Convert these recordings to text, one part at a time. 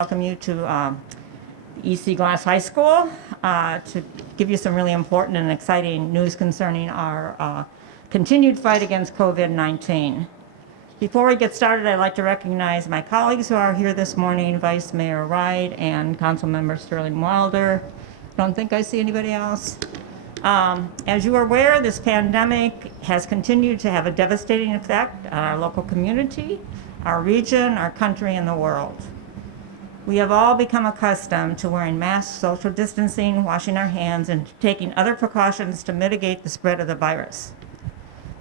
Welcome you to EC Glass High School to give you some really important and exciting news concerning our continued fight against COVID-19. Before we get started, I'd like to recognize my colleagues who are here this morning, Vice Mayor Wright and Councilmember Sterling Wilder. Don't think I see anybody else. As you are aware, this pandemic has continued to have a devastating effect on our local community, our region, our country, and the world. We have all become accustomed to wearing masks, social distancing, washing our hands, and taking other precautions to mitigate the spread of the virus.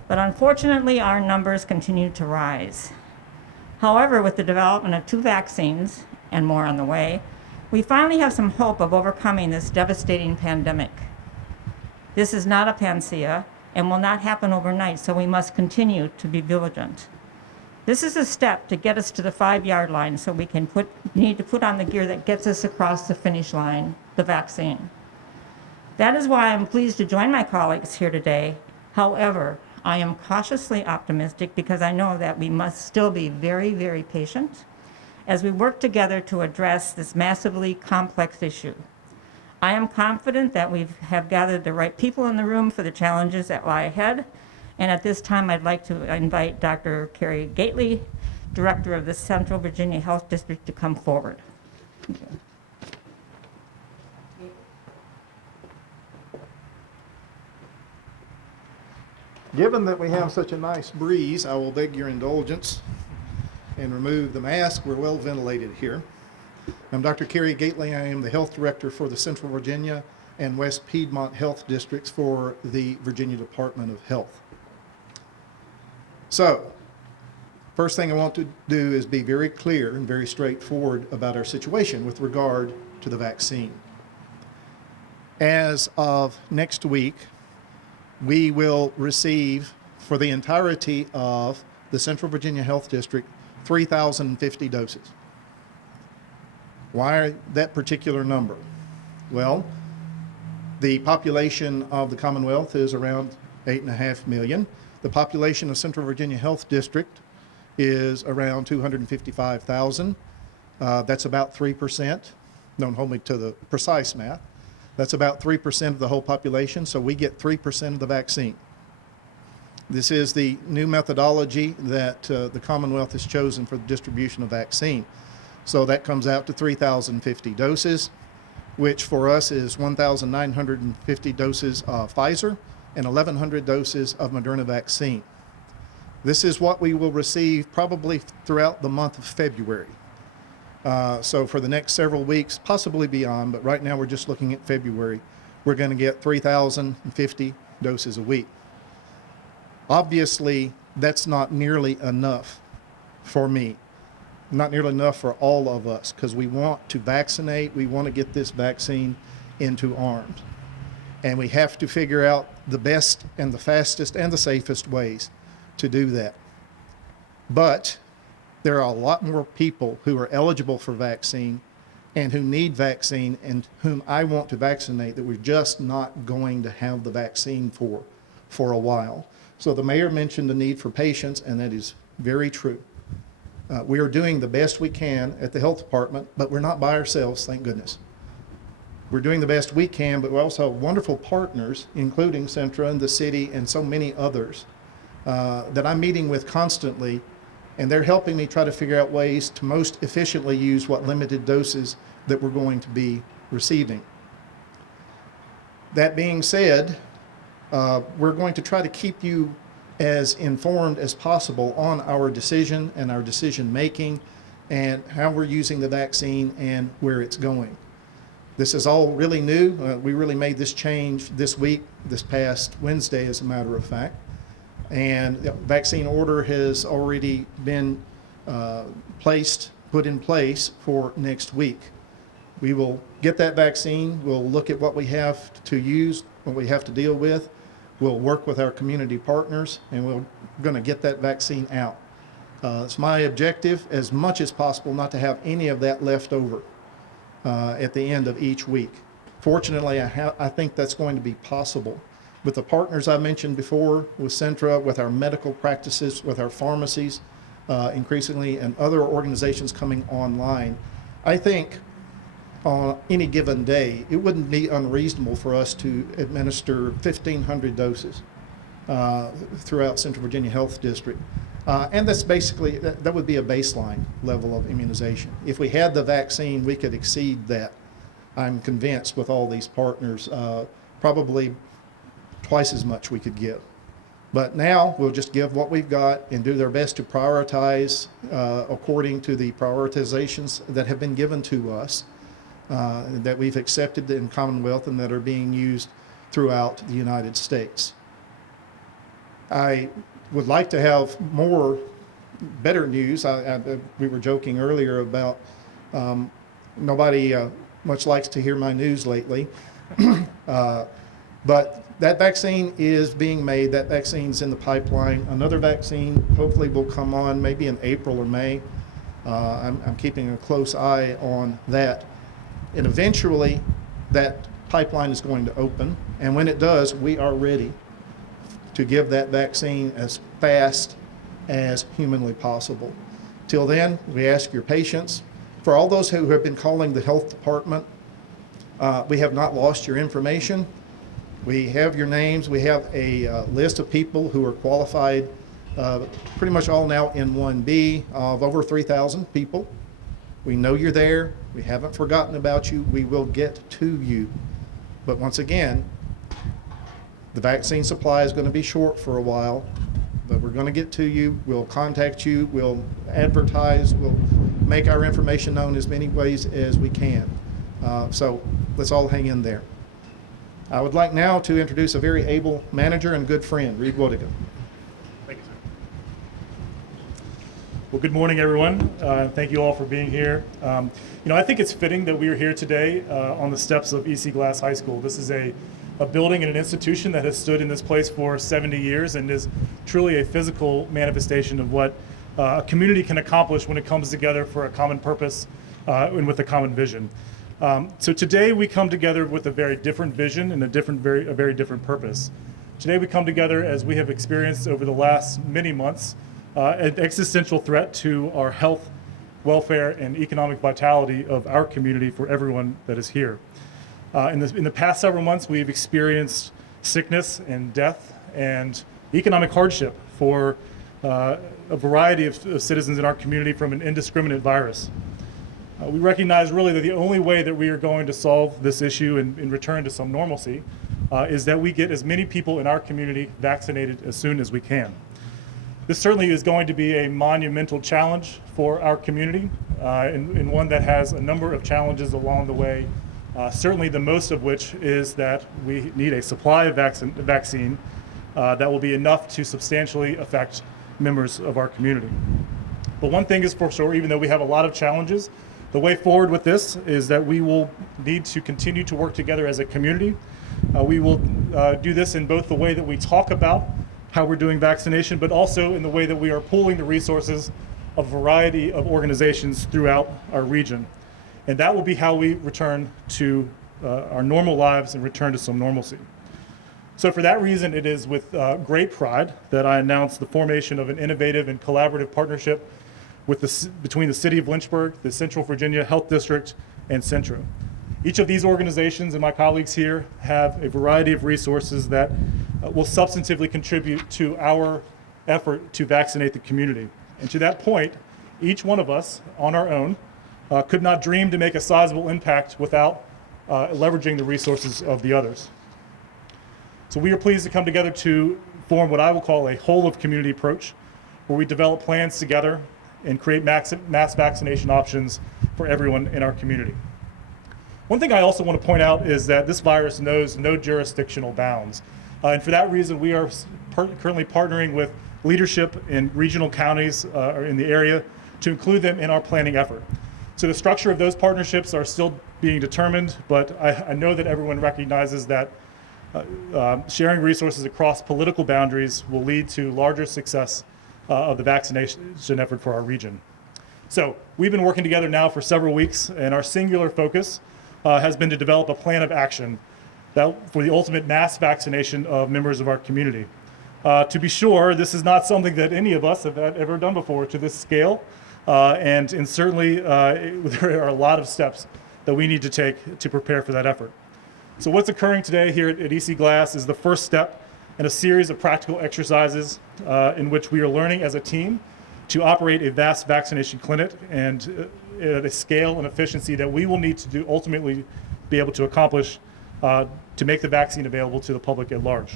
But unfortunately, our numbers continue to rise. However, with the development of 2 vaccines, and more on the way, we finally have some hope of overcoming this devastating pandemic. This is not a panacea and will not happen overnight, so we must continue to be vigilant. This is a step to get us to the 5-yard line so we can need to put on the gear that gets us across the finish line, the vaccine. That is why I'm pleased to join my colleagues here today. However, I am cautiously optimistic because I know that we must still be very, very patient as we work together to address this massively complex issue. I am confident that we have gathered the right people in the room for the challenges that lie ahead. And at this time, I'd like to invite Dr. Carrie Gately, Director of the Central Virginia Health District, to come forward. Given that we have such a nice breeze, I will beg your indulgence and remove the mask. We're well ventilated here. I'm Dr. Carrie Gately. I am the Health Director for the Central Virginia and West Piedmont Health Districts for the Virginia Department of Health. So, first thing I want to do is be very clear and very straightforward about our situation with regard to the vaccine. As of next week, we will receive, for the entirety of the Central Virginia Health District, 3,050 doses. Why that particular number? Well, the population of the Commonwealth is around 8.5 million. The population of Central Virginia Health District is around 255,000. That's about 3%. Don't hold me to the precise math. That's about 3% of the whole population, so we get 3% of the vaccine. This is the new methodology that the Commonwealth has chosen for the distribution of vaccine. So that comes out to 3,050 doses, which for us is 1,950 doses of Pfizer and 1,100 doses of Moderna vaccine. This is what we will receive probably throughout the month of February. So for the next several weeks, possibly beyond, but right now we're just looking at February, we're going to get 3,050 doses a week. Obviously, that's not nearly enough for me, not nearly enough for all of us, because we want to vaccinate, we want to get this vaccine into arms. And we have to figure out the best and the fastest and the safest ways to do that. But there are a lot more people who are eligible for vaccine and who need vaccine and whom I want to vaccinate that we're just not going to have the vaccine for a while. So the mayor mentioned the need for patience, and that is very true. We are doing the best we can at the health department, but we're not by ourselves, thank goodness. We're doing the best we can, but we also have wonderful partners, including Centra and the city and so many others that I'm meeting with constantly, and they're helping me try to figure out ways to most efficiently use what limited doses that we're going to be receiving. That being said, we're going to try to keep you as informed as possible on our decision and our decision making and how we're using the vaccine and where it's going. This is all really new. We really made this change this week, this past Wednesday, as a matter of fact. And the vaccine order has already been put in place for next week. We will get that vaccine. We'll look at what we have to use, what we have to deal with. We'll work with our community partners, and we're going to get that vaccine out. It's my objective, as much as possible, not to have any of that left over at the end of each week. Fortunately, I think that's going to be possible. With the partners I mentioned before, with Centra, with our medical practices, with our pharmacies, increasingly, and other organizations coming online, I think on any given day, it wouldn't be unreasonable for us to administer 1,500 doses throughout Central Virginia Health District. And that's basically, that would be a baseline level of immunization. If we had the vaccine, we could exceed that. I'm convinced with all these partners, probably twice as much we could give. But now we'll just give what we've got and do their best to prioritize according to the prioritizations that have been given to us, that we've accepted in Commonwealth and that are being used throughout the United States. I would like to have better news. We were joking earlier about nobody much likes to hear my news lately. But that vaccine is being made. That vaccine's in the pipeline. Another vaccine hopefully will come on maybe in April or May. I'm keeping a close eye on that. And eventually that pipeline is going to open. And when it does, we are ready to give that vaccine as fast as humanly possible. Till then, we ask your patience. For all those who have been calling the health department, we have not lost your information. We have your names. We have a list of people who are qualified, pretty much all now in 1B, of over 3,000 people. We know you're there. We haven't forgotten about you. We will get to you. But once again, the vaccine supply is going to be short for a while, but we're going to get to you. We'll contact you. We'll advertise. We'll make our information known as many ways as we can. So let's all hang in there. I would like now to introduce a very able manager and good friend, Reed Woodagan. Thank you, sir. Well, good morning, everyone. Thank you all for being here. I think it's fitting that we are here today on the steps of EC Glass High School. This is a building and an institution that has stood in this place for 70 years and is truly a physical manifestation of what a community can accomplish when it comes together for a common purpose and with a common vision. So today we come together with a very different vision and a very different purpose. Today we come together as we have experienced over the last many months an existential threat to our health, welfare, and economic vitality of our community for everyone that is here. In the past several months, we've experienced sickness and death and economic hardship for a variety of citizens in our community from an indiscriminate virus. We recognize really that the only way that we are going to solve this issue and return to some normalcy is that we get as many people in our community vaccinated as soon as we can. This certainly is going to be a monumental challenge for our community and one that has a number of challenges along the way. Certainly the most of which is that we need a supply of vaccine that will be enough to substantially affect members of our community. But one thing is for sure, even though we have a lot of challenges, the way forward with this is that we will need to continue to work together as a community. We will do this in both the way that we talk about how we're doing vaccination, but also in the way that we are pooling the resources of a variety of organizations throughout our region. And that will be how we return to our normal lives and return to some normalcy. So for that reason, it is with great pride that I announce the formation of an innovative and collaborative partnership between the City of Lynchburg, the Central Virginia Health District, and Centro. Each of these organizations and my colleagues here have a variety of resources that will substantively contribute to our effort to vaccinate the community. And to that point, each one of us on our own could not dream to make a sizable impact without leveraging the resources of the others. So we are pleased to come together to form what I will call a whole of community approach, where we develop plans together and create mass vaccination options for everyone in our community. One thing I also want to point out is that this virus knows no jurisdictional bounds. And for that reason, we are currently partnering with leadership in regional counties or in the area to include them in our planning effort. So the structure of those partnerships are still being determined, but I know that everyone recognizes that sharing resources across political boundaries will lead to larger success of the vaccination effort for our region. So we've been working together now for several weeks, and our singular focus has been to develop a plan of action for the ultimate mass vaccination of members of our community. To be sure, this is not something that any of us have ever done before to this scale. And certainly there are a lot of steps that we need to take to prepare for that effort. So what's occurring today here at EC Glass is the first step in a series of practical exercises in which we are learning as a team to operate a vast vaccination clinic and at a scale and efficiency that we will need to do ultimately be able to accomplish to make the vaccine available to the public at large.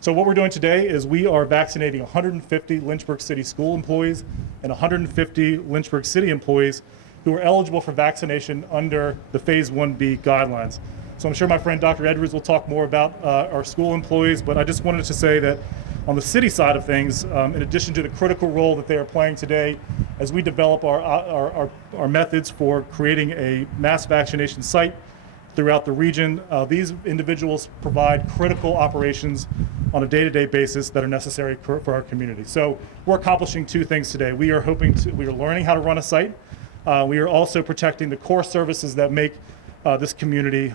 So what we're doing today is we are vaccinating 150 Lynchburg City school employees and 150 Lynchburg City employees who are eligible for vaccination under the Phase 1B guidelines. So I'm sure my friend Dr. Edwards will talk more about our school employees, but I just wanted to say that on the city side of things, in addition to the critical role that they are playing today, as we develop our methods for creating a mass vaccination site throughout the region, these individuals provide critical operations on a day-to-day basis that are necessary for our community. So we're accomplishing two things today. We are learning how to run a site. We are also protecting the core services that make this community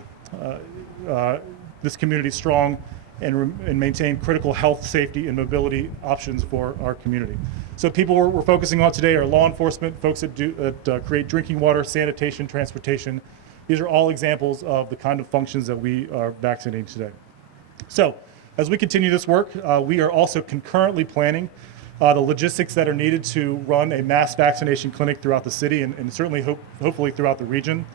strong and maintain critical health, safety, and mobility options for our community. So people we're focusing on today are law enforcement, folks that create drinking water, sanitation, transportation. These are all examples of the kind of functions that we are vaccinating today. So as we continue this work, we are also concurrently planning the logistics that are needed to run a mass vaccination clinic throughout the city and certainly hopefully throughout the region.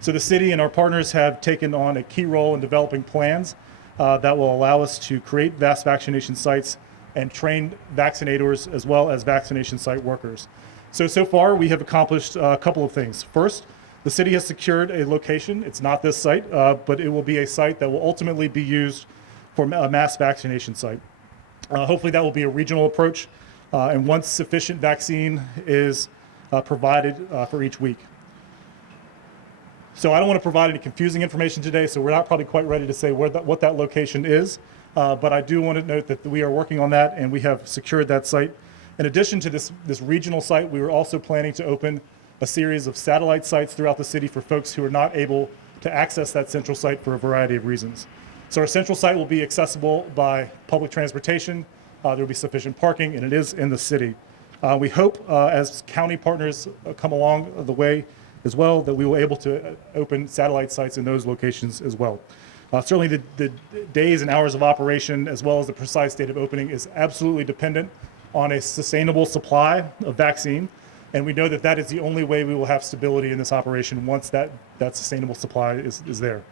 So the city and our partners have taken on a key role in developing plans that will allow us to create mass vaccination sites and train vaccinators as well as vaccination site workers. So far we have accomplished a couple of things. First, the city has secured a location. It's not this site, but it will be a site that will ultimately be used for a mass vaccination site. Hopefully that will be a regional approach, and once sufficient vaccine is provided for each week. So I don't want to provide any confusing information today, so we're not probably quite ready to say what that location is, but I do want to note that we are working on that and we have secured that site. In addition to this regional site, we were also planning to open a series of satellite sites throughout the city for folks who are not able to access that central site for a variety of reasons. So our central site will be accessible by public transportation, there will be sufficient parking, and it is in the city. We hope as county partners come along the way as well, that we will be able to open satellite sites in those locations as well. Certainly the days and hours of operation as well as the precise date of opening is absolutely dependent on a sustainable supply of vaccine. And we know that that is the only way we will have stability in this operation once that sustainable supply is there.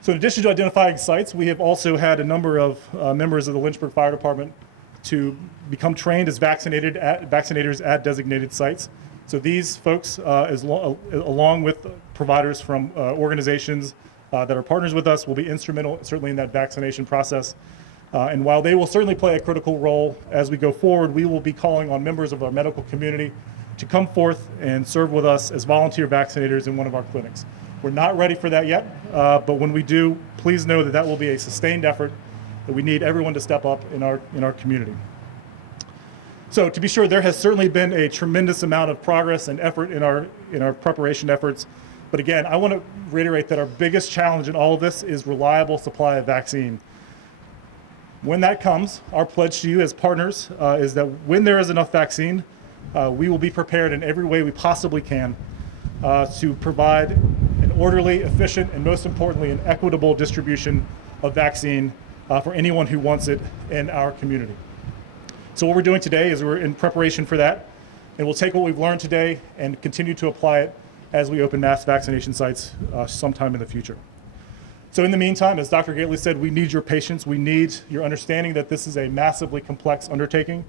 So in addition to identifying sites, we have also had a number of members of the Lynchburg Fire Department to become trained as vaccinators at designated sites. So these folks, along with providers from organizations that are partners with us, will be instrumental certainly in that vaccination process. And while they will certainly play a critical role as we go forward, we will be calling on members of our medical community to come forth and serve with us as volunteer vaccinators in one of our clinics. We're not ready for that yet, but when we do, please know that that will be a sustained effort that we need everyone to step up in our community. So to be sure, there has certainly been a tremendous amount of progress and effort in our preparation efforts. But again, I want to reiterate that our biggest challenge in all of this is reliable supply of vaccine. When that comes, our pledge to you as partners is that when there is enough vaccine, we will be prepared in every way we possibly can to provide an orderly, efficient, and most importantly, an equitable distribution of vaccine for anyone who wants it in our community. So what we're doing today is we're in preparation for that, and we'll take what we've learned today and continue to apply it as we open mass vaccination sites sometime in the future. So in the meantime, as Dr. Gately said, we need your patience. We need your understanding that this is a massively complex undertaking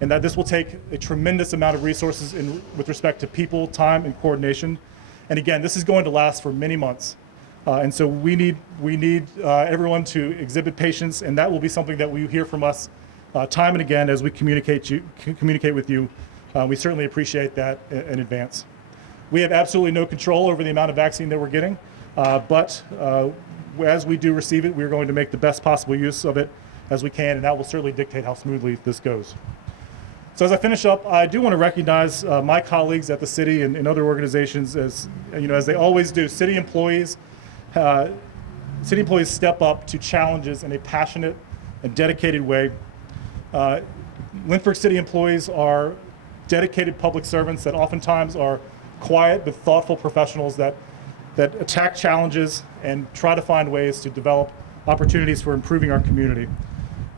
and that this will take a tremendous amount of resources with respect to people, time, and coordination. And again, this is going to last for many months. And so we need everyone to exhibit patience, and that will be something that we hear from us time and again as we communicate with you. We certainly appreciate that in advance. We have absolutely no control over the amount of vaccine that we're getting, but as we do receive it, we're going to make the best possible use of it as we can, and that will certainly dictate how smoothly this goes. So as I finish up, I do want to recognize my colleagues at the city and other organizations, as they always do. City employees step up to challenges in a passionate and dedicated way. Lynchburg City employees are dedicated public servants that oftentimes are quiet but thoughtful professionals that attack challenges and try to find ways to develop opportunities for improving our community.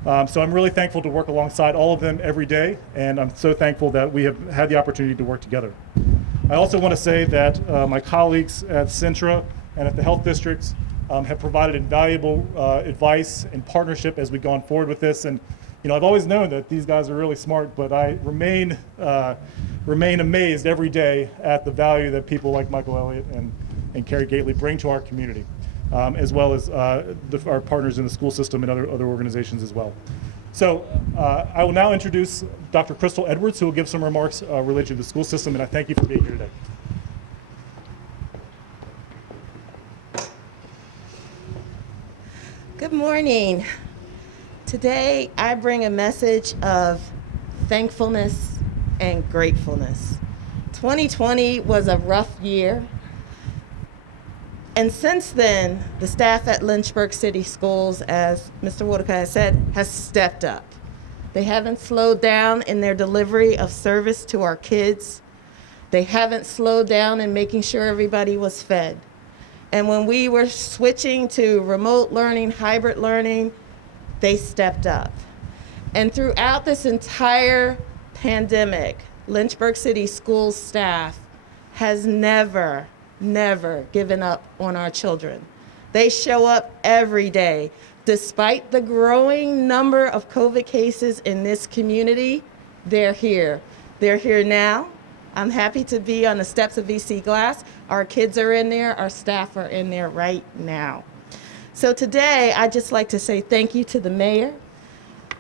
So I'm really thankful to work alongside all of them every day, and I'm so thankful that we have had the opportunity to work together. I also want to say that my colleagues at Centra and at the health districts have provided invaluable advice and partnership as we've gone forward with this. And I've always known that these guys are really smart, but I remain amazed every day at the value that people like Michael Elliott and Carrie Gately bring to our community, as well as our partners in the school system and other organizations as well. So I will now introduce Dr. Crystal Edwards, who will give some remarks related to the school system, and I thank you for being here today. Good morning. Today I bring a message of thankfulness and gratefulness. 2020 was a rough year. And since then, the staff at Lynchburg City Schools, as Mr. Woodagan has said, has stepped up. They haven't slowed down in their delivery of service to our kids. They haven't slowed down in making sure everybody was fed. And when we were switching to remote learning, hybrid learning, they stepped up. And throughout this entire pandemic, Lynchburg City Schools staff has never given up on our children. They show up every day. Despite the growing number of COVID cases in this community, they're here. They're here now. I'm happy to be on the steps of VC Glass. Our kids are in there. Our staff are in there right now. So today, I'd just like to say thank you to the mayor,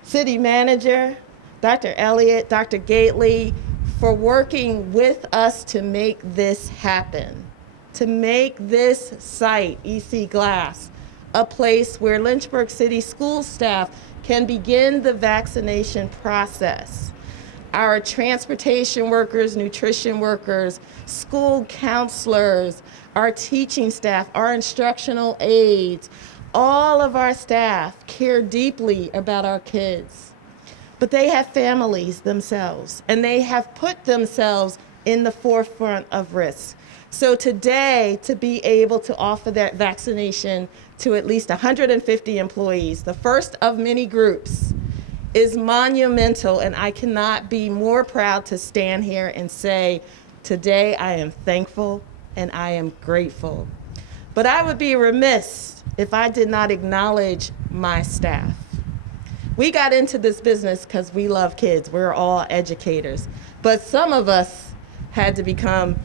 city manager, Dr. Elliott, Dr. Gately, for working with us to make this happen, to make this site, EC Glass, a place where Lynchburg City School staff can begin the vaccination process. Our transportation workers, nutrition workers, school counselors, our teaching staff, our instructional aides, all of our staff care deeply about our kids. But they have families themselves, and they have put themselves in the forefront of risk. So today, to be able to offer that vaccination to at least 150 employees, the first of many groups, is monumental, and I cannot be more proud to stand here and say, today I am thankful and I am grateful. But I would be remiss if I did not acknowledge my staff. We got into this business because we love kids. We're all educators. But some of us had to become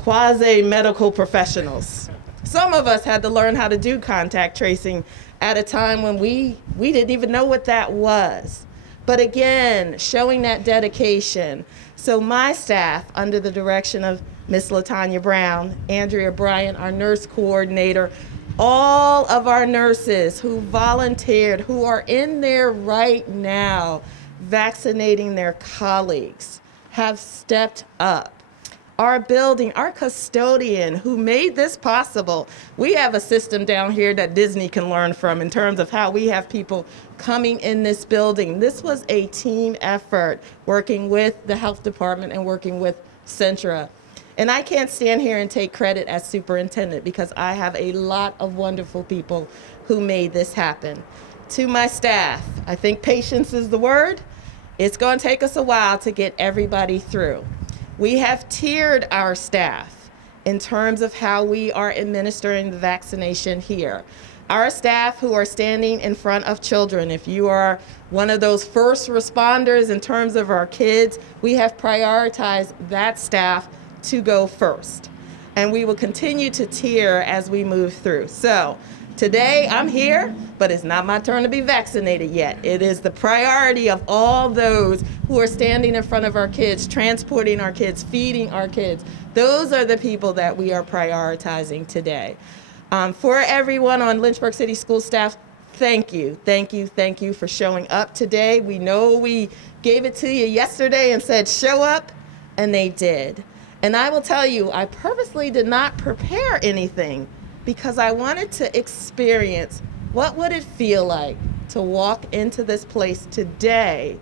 quasi-medical professionals. Some of us had to learn how to do contact tracing at a time when we didn't even know what that was. But again, showing that dedication. So my staff, under the direction of Miss LaTanya Brown, Andrea Bryant, our nurse coordinator, all of our nurses who volunteered, who are in there right now vaccinating their colleagues, have stepped up. Our building, our custodian who made this possible. We have a system down here that Disney can learn from in terms of how we have people coming in this building. This was a team effort, working with the health department and working with Centra. And I can't stand here and take credit as superintendent because I have a lot of wonderful people who made this happen. To my staff, I think patience is the word. It's going to take us a while to get everybody through. We have tiered our staff in terms of how we are administering the vaccination here. Our staff who are standing in front of children, if you are one of those first responders in terms of our kids, we have prioritized that staff to go first. And we will continue to tier as we move through. So today I'm here, but it's not my turn to be vaccinated yet. It is the priority of all those who are standing in front of our kids, transporting our kids, feeding our kids. Those are the people that we are prioritizing today. For everyone on Lynchburg City School staff, thank you for showing up today. We know we gave it to you yesterday and said show up, and they did. And I will tell you, I purposely did not prepare anything because I wanted to experience what would it feel like to walk into this place today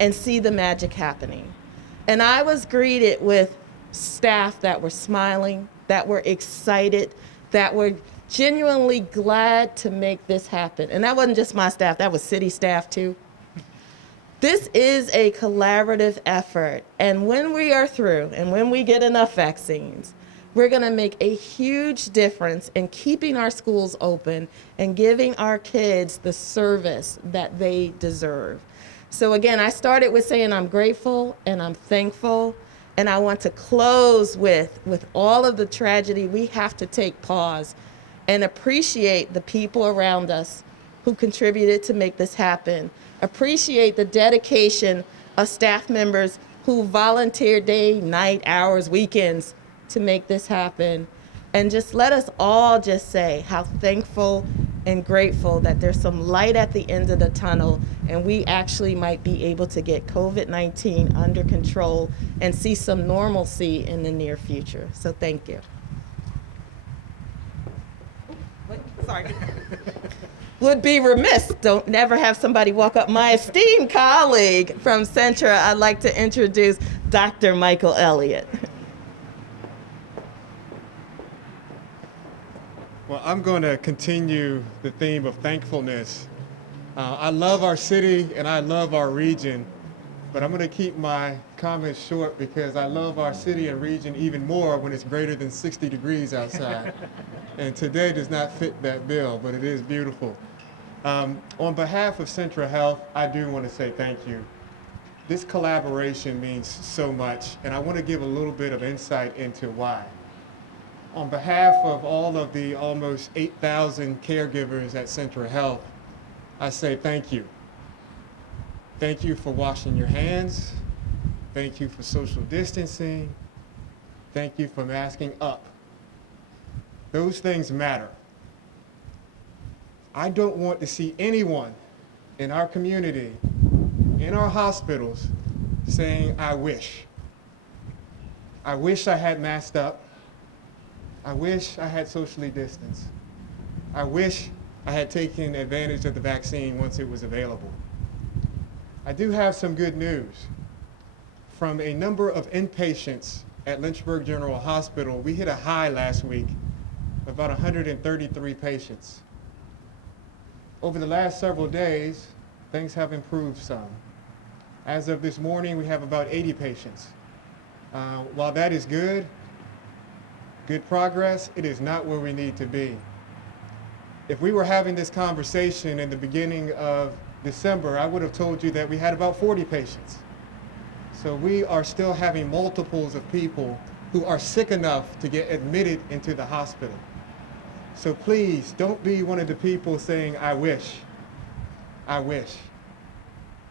and see the magic happening. And I was greeted with staff that were smiling, that were excited, that were genuinely glad to make this happen. And that wasn't just my staff, that was city staff too. This is a collaborative effort. And when we are through and when we get enough vaccines, we're going to make a huge difference in keeping our schools open and giving our kids the service that they deserve. So again, I started with saying I'm grateful and I'm thankful. And I want to close with all of the tragedy, we have to take pause and appreciate the people around us who contributed to make this happen. Appreciate the dedication of staff members who volunteer day, night, hours, weekends to make this happen. And just let us all just say how thankful and grateful that there's some light at the end of the tunnel and we actually might be able to get COVID-19 under control and see some normalcy in the near future. So thank you. Sorry. Would be remiss, don't never have somebody walk up. My esteemed colleague from Centra, I'd like to introduce Dr. Michael Elliott. Well, I'm going to continue the theme of thankfulness. I love our city and I love our region, but I'm going to keep my comments short because I love our city and region even more when it's greater than 60 degrees outside. And today does not fit that bill, but it is beautiful. On behalf of Centra Health, I do want to say thank you. This collaboration means so much, and I want to give a little bit of insight into why. On behalf of all of the almost 8,000 caregivers at Centra Health, I say thank you. Thank you for washing your hands. Thank you for social distancing. Thank you for masking up. Those things matter. I don't want to see anyone in our community, in our hospitals, saying, I wish. I wish I had masked up. I wish I had socially distanced. I wish I had taken advantage of the vaccine once it was available. I do have some good news. From a number of inpatients at Lynchburg General Hospital, we hit a high last week of about 133 patients. Over the last several days, things have improved some. As of this morning, we have about 80 patients. While that is good progress, it is not where we need to be. If we were having this conversation in the beginning of December, I would have told you that we had about 40 patients. So we are still having multiples of people who are sick enough to get admitted into the hospital. So please don't be one of the people saying, I wish. I wish.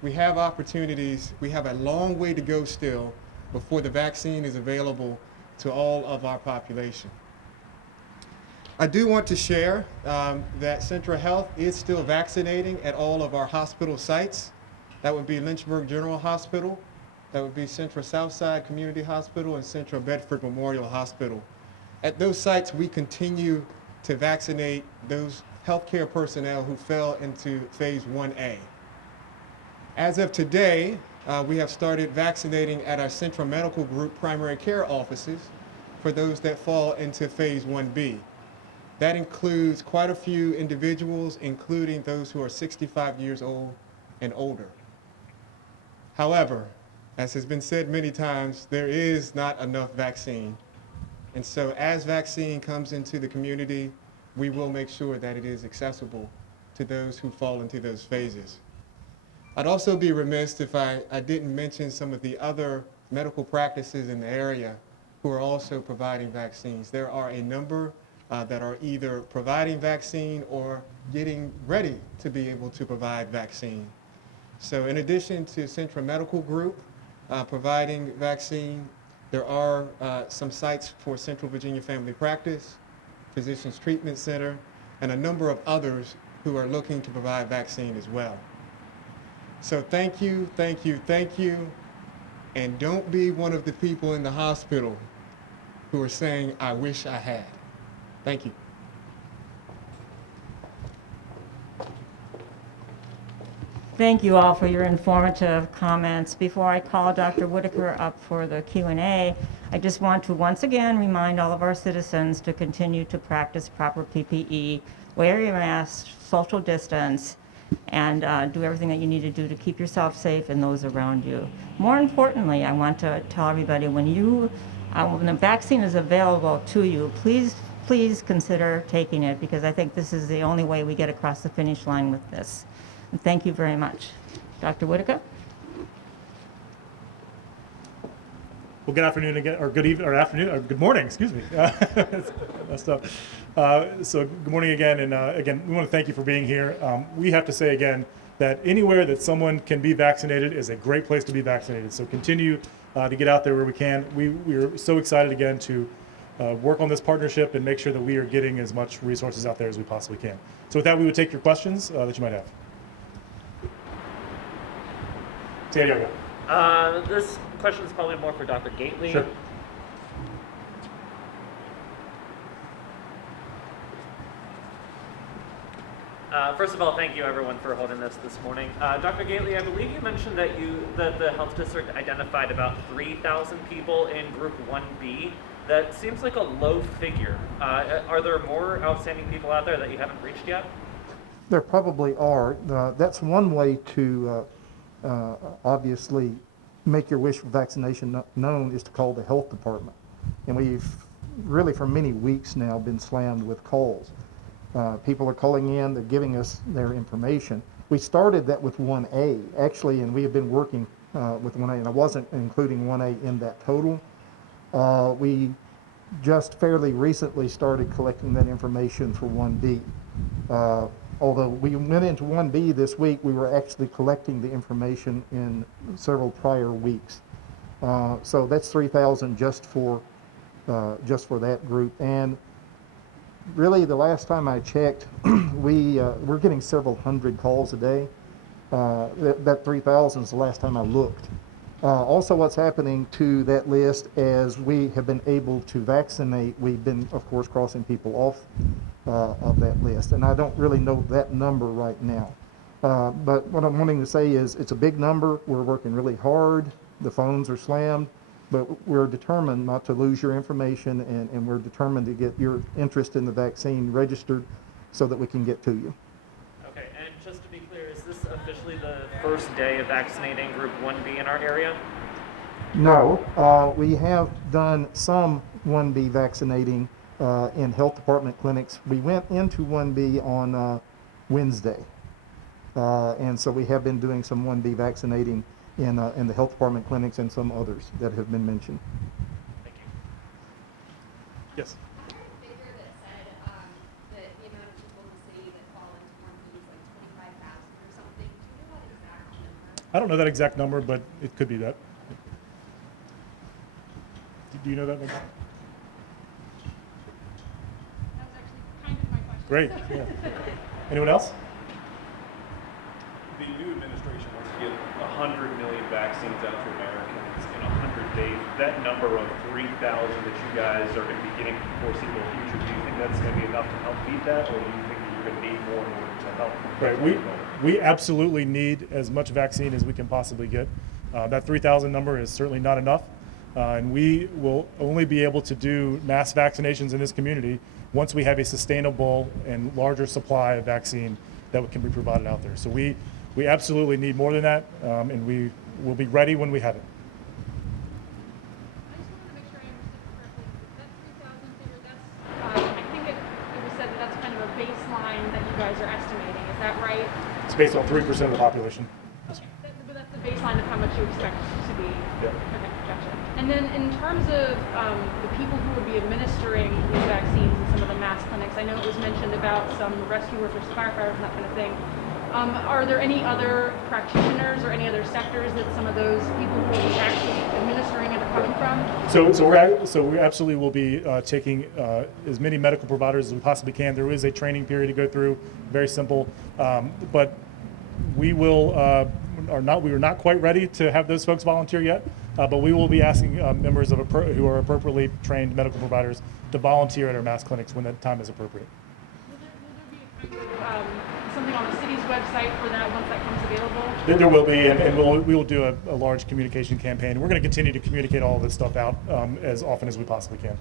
We have opportunities. We have a long way to go still before the vaccine is available to all of our population. I do want to share that Centra Health is still vaccinating at all of our hospital sites. That would be Lynchburg General Hospital, that would be Centra Southside Community Hospital, and Centra Bedford Memorial Hospital. At those sites, we continue to vaccinate those healthcare personnel who fell into phase 1A. As of today, we have started vaccinating at our Centra Medical Group primary care offices for those that fall into phase 1B. That includes quite a few individuals, including those who are 65 years old and older. However, as has been said many times, there is not enough vaccine. And so as vaccine comes into the community, we will make sure that it is accessible to those who fall into those phases. I'd also be remiss if I didn't mention some of the other medical practices in the area who are also providing vaccines. There are a number that are either providing vaccine or getting ready to be able to provide vaccine. So in addition to Centra Medical Group providing vaccine, there are some sites for Central Virginia Family Practice, Physicians Treatment Center, and a number of others who are looking to provide vaccine as well. So thank you, thank you, thank you, and don't be one of the people in the hospital who are saying, I wish I had. Thank you. Thank you all for your informative comments. Before I call Dr. Whitaker up for the Q&A, I just want to once again remind all of our citizens to continue to practice proper PPE, wear your mask, social distance, and do everything that you need to do to keep yourself safe and those around you. More importantly, I want to tell everybody when the vaccine is available to you, please consider taking it, because I think this is the only way we get across the finish line with this. And thank you very much. Dr. Whitaker? Well, good afternoon again, or good evening, or afternoon, or good morning, excuse me. Messed up. So good morning again, and again, we want to thank you for being here. We have to say again that anywhere that someone can be vaccinated is a great place to be vaccinated. So continue to get out there where we can. We're so excited again to work on this partnership and make sure that we are getting as much resources out there as we possibly can. So with that, we would take your questions that you might have. Santiago. This question is probably more for Dr. Gately. Sure. First of all, thank you everyone for holding this morning. Dr. Gately, I believe you mentioned that the health district identified about 3,000 people in Group 1B. That seems like a low figure. Are there more outstanding people out there that you haven't reached yet? There probably are. That's one way to obviously make your wish for vaccination known, is to call the health department. And we've really for many weeks now been slammed with calls. People are calling in, they're giving us their information. We started that with 1A actually, and we have been working with 1A, and I wasn't including 1A in that total. We just fairly recently started collecting that information for 1B. Although we went into 1B this week, we were actually collecting the information in several prior weeks. So that's 3,000 just for that group. And really, the last time I checked, we're getting several hundred calls a day. That 3,000 is the last time I looked. Also, what's happening to that list, as we have been able to vaccinate, we've been, of course, crossing people off of that list. And I don't really know that number right now. But what I'm wanting to say is it's a big number. We're working really hard. The phones are slammed. But we're determined not to lose your information, and we're determined to get your interest in the vaccine registered so that we can get to you. Okay, and just to be clear, is this officially the first day of vaccinating Group 1B in our area? No, we have done some 1B vaccinating in health department clinics. We went into 1B on Wednesday, and so we have been doing some 1B vaccinating in the health department clinics and some others that have been mentioned. Thank you. Yes. I had a figure that said that the amount of people in the city that fall into one of these, like 25,000 or something. Do you know that exact number? I don't know that exact number, but it could be that. Do you know that number? That was actually kind of my question. Great. Yeah. Anyone else? The new administration wants to get 100 million vaccines out to Americans in 100 days. That number of 3,000 that you guys are going to be getting for the foreseeable future, do you think that's going to be enough to help beat that, or do you think that you're going to need more in order to help? Right. We absolutely need as much vaccine as we can possibly get. That 3,000 number is certainly not enough. And we will only be able to do mass vaccinations in this community once we have a sustainable and larger supply of vaccine that can be provided out there. So we absolutely need more than that, and we will be ready when we have it. I just wanted to make sure I understood correctly. That 3,000 figure, that's, I think it was said that that's kind of a baseline that you guys are estimating. Is that right? It's based on 3% of the population. Okay. But that's the baseline of how much you expect to be. Yeah. Okay, gotcha. And then in terms of the people who would be administering these vaccines in some of the mass clinics, I know it was mentioned about some rescue workers, firefighters, and that kind of thing. Are there any other practitioners or any other sectors that some of those people who will be actually administering it are coming from? So we absolutely will be taking as many medical providers as we possibly can. There is a training period to go through, very simple, but we are not quite ready to have those folks volunteer yet. But we will be asking members who are appropriately trained medical providers to volunteer at our mass clinics when that time is appropriate. Will there be a kind of something something on the city's website for that once that comes available? There will be, and we will do a large communication campaign. We're going to continue to communicate all of this stuff out as often as we possibly can.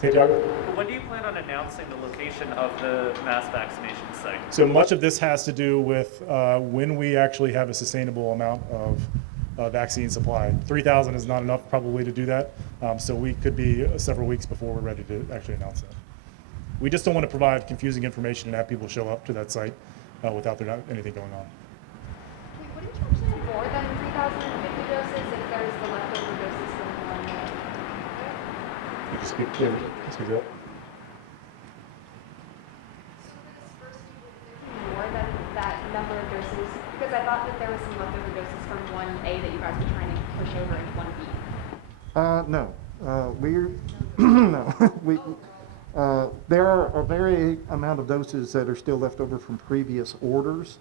Hey, Tiago? When do you plan on announcing the location of the mass vaccination site? So much of this has to do with when we actually have a sustainable amount of vaccine supply. 3,000 is not enough probably to do that, so we could be several weeks before we're ready to actually announce that. We just don't want to provide confusing information and have people show up to that site without there not anything going on. Wait, wouldn't you actually have more than 3,050 doses if there's the leftover doses from the one year? You can speak to that. So for this first you would more than that number of doses? Because I thought that there was some leftover doses from 1A that you guys were trying to push over into 1B. No, we're, no, there are a very amount of doses that are still left over from previous orders,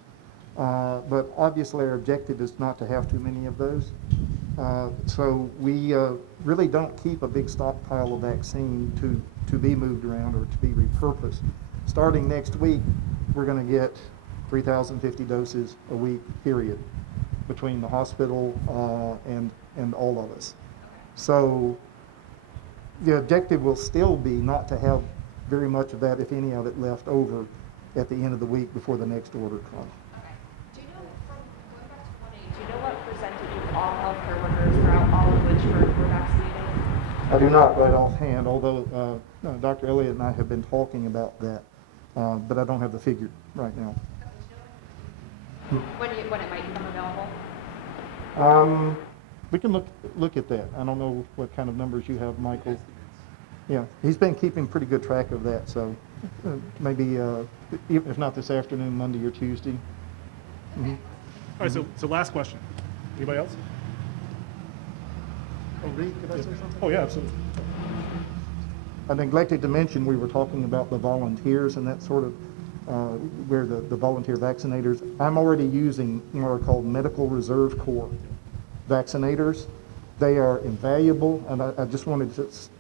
but obviously our objective is not to have too many of those. So we really don't keep a big stockpile of vaccine to be moved around or to be repurposed. Starting next week, we're going to get 3,050 doses a week, period, between the hospital and all of us. So the objective will still be not to have very much of that, if any of it, left over at the end of the week before the next order comes. Okay. Do you know, from going back to 1A, do you know what percentage of all healthcare workers throughout all of which were vaccinated? I do not right offhand, although Dr. Elliott and I have been talking about that, but I don't have the figure right now. When it might become available? We can look at that. I don't know what kind of numbers you have, Michael. Yeah, he's been keeping pretty good track of that, so maybe if not this afternoon, Monday or Tuesday. Mm-hmm. All right, so last question. Anybody else? Oh, Reed, could I say something? Oh, yeah, absolutely. I neglected to mention we were talking about the volunteers and that sort of where the volunteer vaccinators. I'm already using what are called Medical Reserve Corps vaccinators. They are invaluable, and I just wanted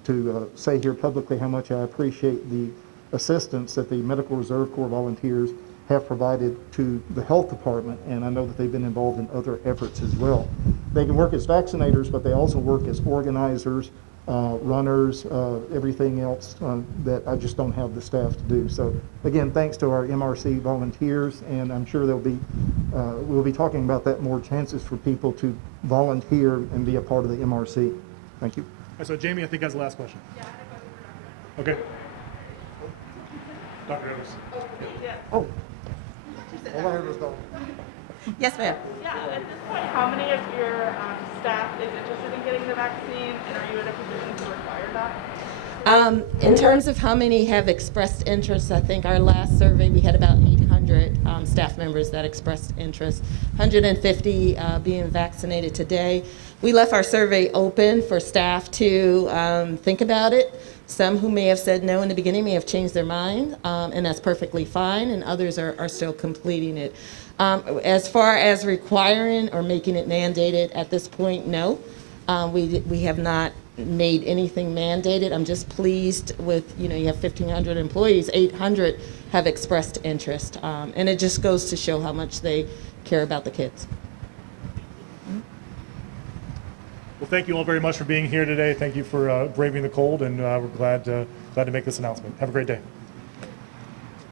to say here publicly how much I appreciate the assistance that the Medical Reserve Corps volunteers have provided to the health department, and I know that they've been involved in other efforts as well. They can work as vaccinators, but they also work as organizers, runners, everything else that I just don't have the staff to do. So again, thanks to our MRC volunteers, and I'm sure we'll be talking about that more, chances for people to volunteer and be a part of the MRC. Thank you. All right, so Jamie, I think has the last question. Yeah, I had a question for Dr. Okay. Dr. Evers. Oh, all I heard was dog. Yes, ma'am. Yeah, at this point, how many of your staff is interested in getting the vaccine, and are you in a position to require that? In terms of how many have expressed interest, I think our last survey, we had about 800 staff members that expressed interest, 150 being vaccinated today. We left our survey open for staff to think about it. Some who may have said no in the beginning may have changed their mind, and that's perfectly fine, and others are still completing it. As far as requiring or making it mandated at this point, no. We have not made anything mandated. I'm just pleased with, you have 1,500 employees, 800 have expressed interest. And it just goes to show how much they care about the kids. Well, thank you all very much for being here today. Thank you for braving the cold, and we're glad to make this announcement. Have a great day.